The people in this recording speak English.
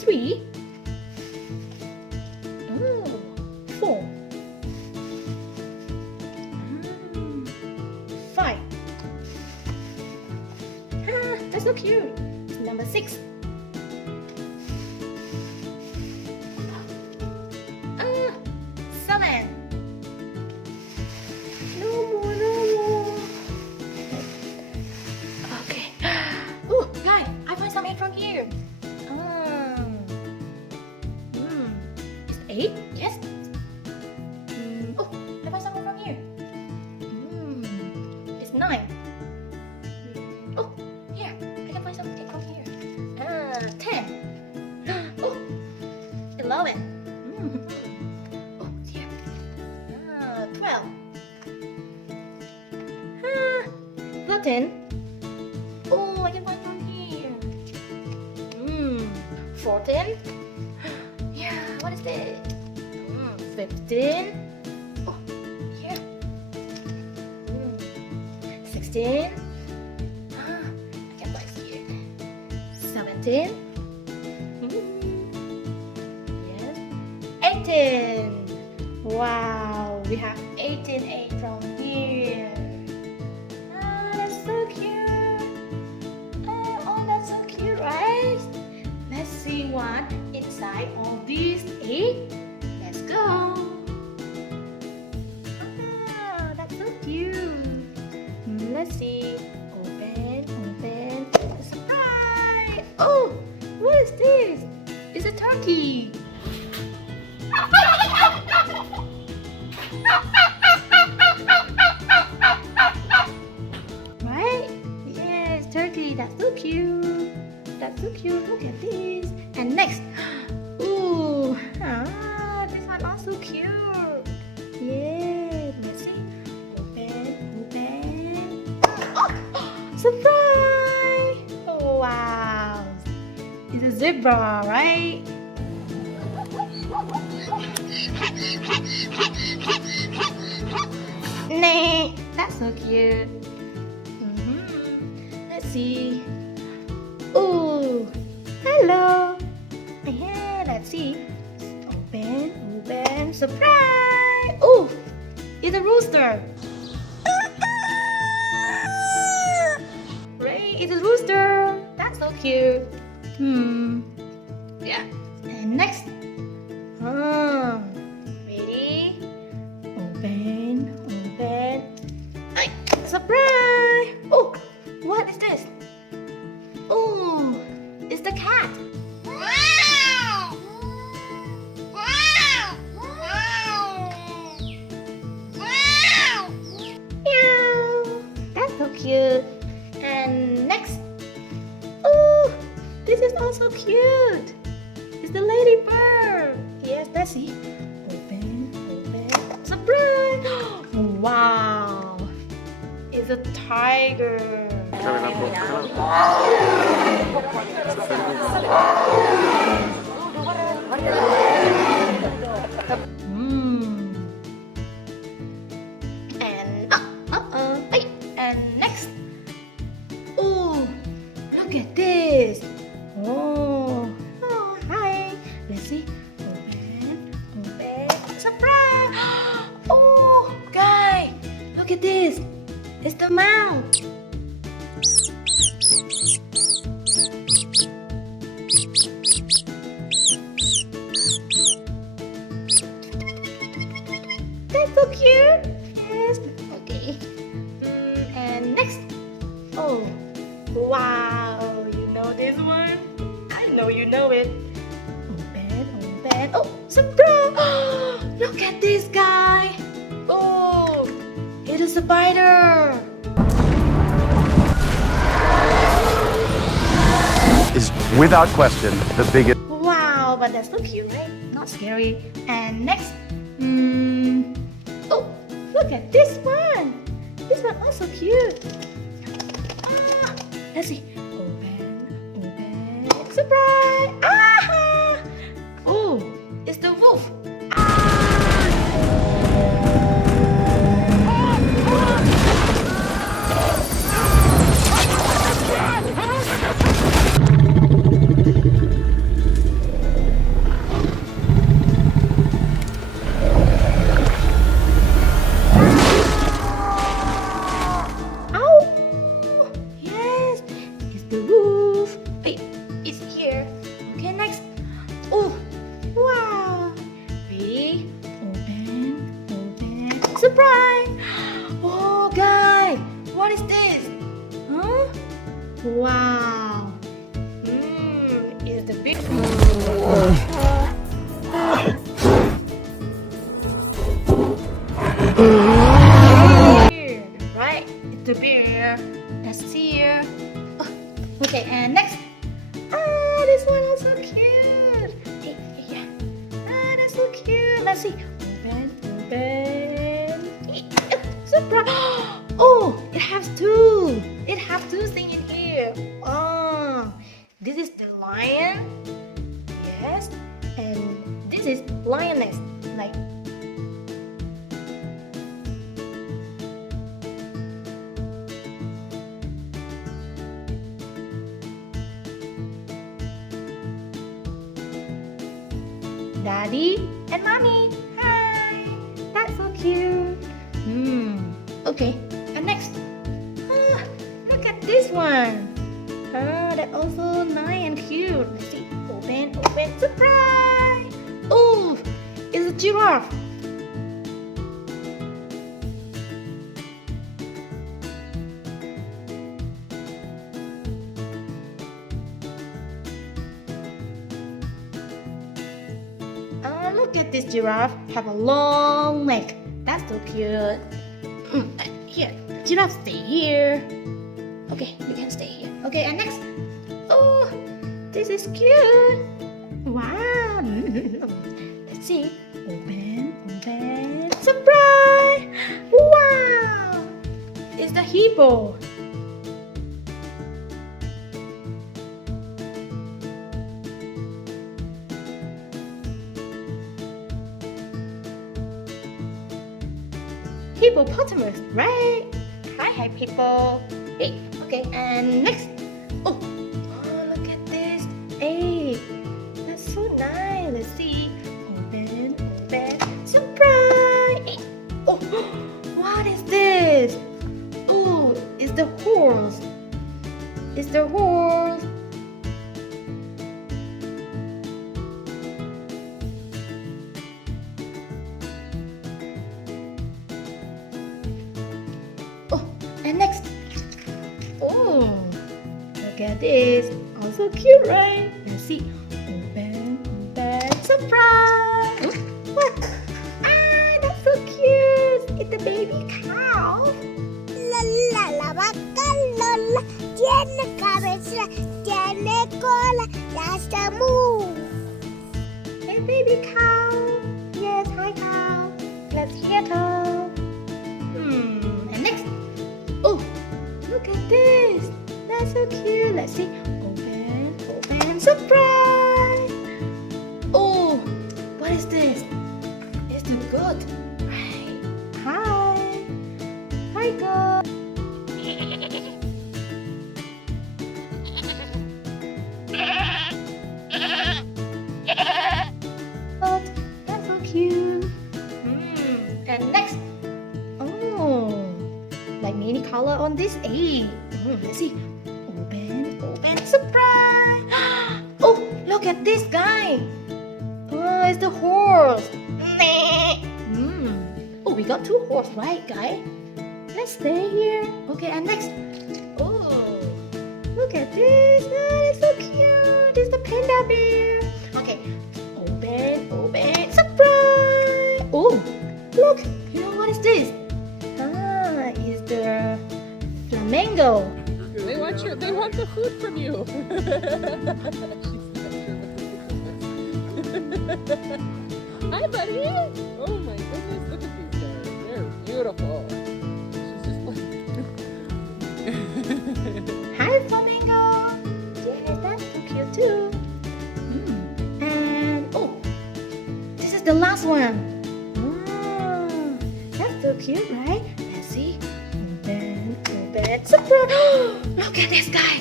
3. Oh, 4. 5. Ah, that's so cute. Number 6. 7. No more, no more. Okay. Oh, guys, I find some 8 from here. It's 8? Yes. Oh, I find some more from here. It's 9. Oh, here. I can find some 8 from here. 10. Oh, 11. Oh, here. 12. 13. Oh, I can find from here. 14. Yeah, what is this? 15. Oh, here. 16. I can find here. 17. Yes. 18. Wow, we have 8 from here. That's so cute. Oh, that's so cute, right? Let's see what inside all these 8. Let's go. That's so cute. Let's see. Open. Surprise! Oh, what is this? It's a turkey. Right? Yes, turkey. That's so cute. That's so cute. Look at this. And next. Ooh. This one also cute. Yeah. Let's see. Open. Oh, surprise! Oh, wow. It's a zebra, right? Nah, that's so cute. Let's see. Oh, hello. Yeah, let's see. Open. Surprise! Oh, it's a rooster. Right, it's a rooster. That's so cute. Yeah. And next. Ready? Open. Ay, surprise! Oh, what is this? Oh, it's the cat. Wow! Meow. That's so cute. And next. Oh, this is also cute. It's the ladybug. Yes, let's see. Open. Surprise! Wow. It's a tiger. And next. Oh, look at this. Oh, hi. Let's see. Open. Surprise! Oh, guys, look at this. It's the mouse. That's so cute. Yes. Okay. And next. Oh, wow. You know this one? I know you know it. Open. Oh, surprise! Look at this guy. Oh, it is a spider. Is without question the biggest. Wow, but that's so cute, right? Not scary. And next. Oh, look at this one. This one also cute. Let's see. Open. Surprise! Oh, it's the wolf. surprise! Oh, guys, what is this? Huh? Wow. It's the big here, right? It's the bear. That's here. Oh, okay, and next. Ah, this one also cute. Hey, yeah. Ah, that's so cute. Let's see. Open. Surprise! Oh, it has two. It has two things in here. Oh, this is the lion. Yes, and this is lioness. Like. Daddy and Mommy. Hi. That's so cute. Okay. And next. Ah, look at this one. Ah, that's also nice and cute. Let's see. Open. Surprise. Oh, it's a giraffe. Look at this giraffe. Have a long neck. That's so cute. Here, giraffe stay here. Okay, you can stay here. Okay, and next. Oh, this is cute. Wow. Let's see. Open. Surprise. Wow. It's the hippo. Hippopotamus, right? Hi, people. Hey, okay, and next. Oh, look at this. Hey, that's so nice. Let's see. Open. Surprise. Hey. Oh, what is this? Oh, it's the horse. Oh, and next. Oh, look at this. Also cute, right? Let's see. Open. Surprise. What? Ah, that's so cute. It's the baby cow. La vaca Lola tiene cabeza, tiene cola, ya está mu. Hey, baby cow. Yes, hi cow. Let's hear her. And next. Oh, look at this. That's so cute. Let's see. Open. Surprise. Oh, what is this? It's the goat. Right. Hi, goat. That's so cute. And next. Oh, like mini color on this egg. Let's see. Open. Surprise. Oh, look at this guy. Oh, it's the horse. Oh, we got two horses, right, guy? Let's stay here. Okay, and next. Oh, look at this. Oh, it's so cute. It's the panda bear. Okay, open. Surprise. Oh, look. You know what is this? Ah, it's the flamingo. They want the food from you. Hi, buddy. Oh my goodness, look at these guys. They're beautiful. She's just like. Hi, flamingo. Yes, that's so cute too. And oh, this is the last one. Oh, that's so cute, right? Let's see. Open. Surprise. Look at this guy.